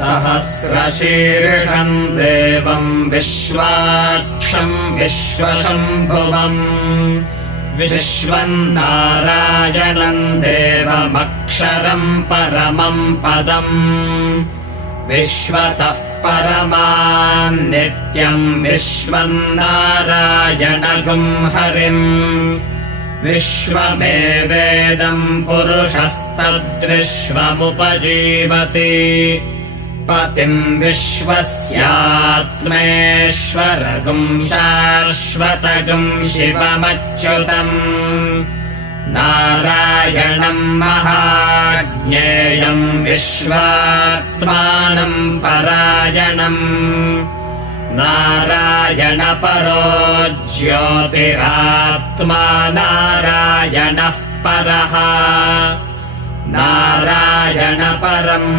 सहस्रशीर्षम् देवम् विश्वाक्षम् विश्वशम्भुवम् विश्वम् नारायणम् देवमक्षरम् परमम् पदम् विश्वतः परमान् नित्यम् विश्वम् नारायणगुम् हरिम् विश्वमेवेदम् पुरुषस्तद्विश्वमुपजीवति पतिम् विश्वस्यात्मेश्वरगुम् शाश्वतगुम् शिवमच्युतम् नारायणम् महाज्ञेयम् विश्वात्मानम् परायणम् नारायणपरो ज्योतिरात्मा नारायणः परः नारायणपरम्